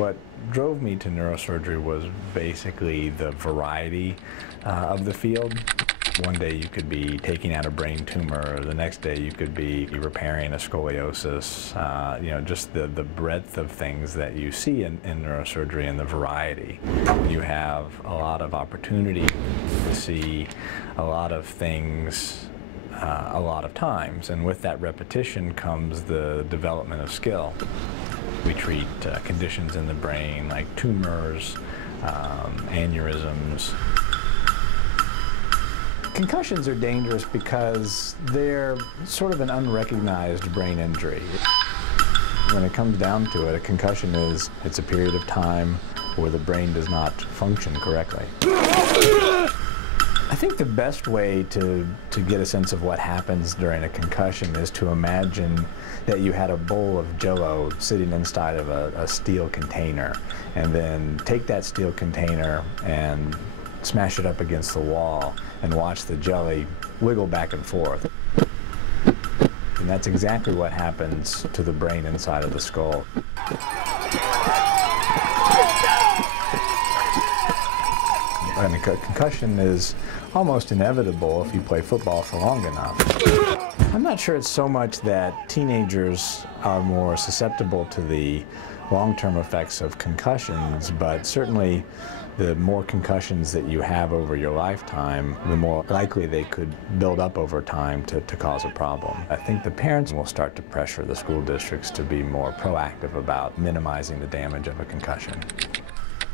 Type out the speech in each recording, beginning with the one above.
What drove me to neurosurgery was basically the variety of the field. One day you could be taking out a brain tumor, the next day you could be repairing a scoliosis, just the breadth of things that you see in neurosurgery and the variety. You have a lot of opportunity to see a lot of things a lot of times, and with that repetition comes the development of skill. We treat conditions in the brain like tumors, aneurysms. Concussions are dangerous because they're sort of an unrecognized brain injury. When it comes down to it, a concussion it's a period of time where the brain does not function correctly. I think the best way to get a sense of what happens during a concussion is to imagine that you had a bowl of Jell-O sitting inside of a steel container, and then take that steel container and smash it up against the wall and watch the jelly wiggle back and forth. And that's exactly what happens to the brain inside of the skull. And a concussion is almost inevitable if you play football for long enough. I'm not sure it's so much that teenagers are more susceptible to the long-term effects of concussions, but certainly the more concussions that you have over your lifetime, the more likely they could build up over time to cause a problem. I think the parents will start to pressure the school districts to be more proactive about minimizing the damage of a concussion.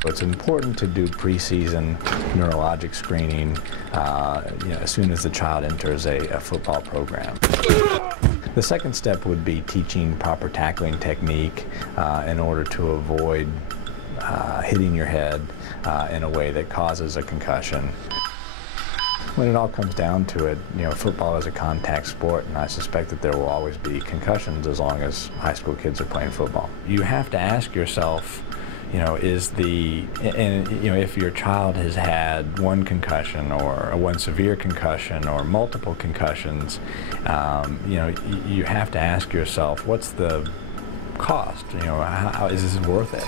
It's important to do preseason neurologic screening as soon as the child enters a football program. The second step would be teaching proper tackling technique in order to avoid hitting your head in a way that causes a concussion. When it all comes down to it, football is a contact sport, and I suspect that there will always be concussions as long as high school kids are playing football. You have to ask yourself, if your child has had one concussion or one severe concussion or multiple concussions, you have to ask yourself, what's the cost? How is this worth it?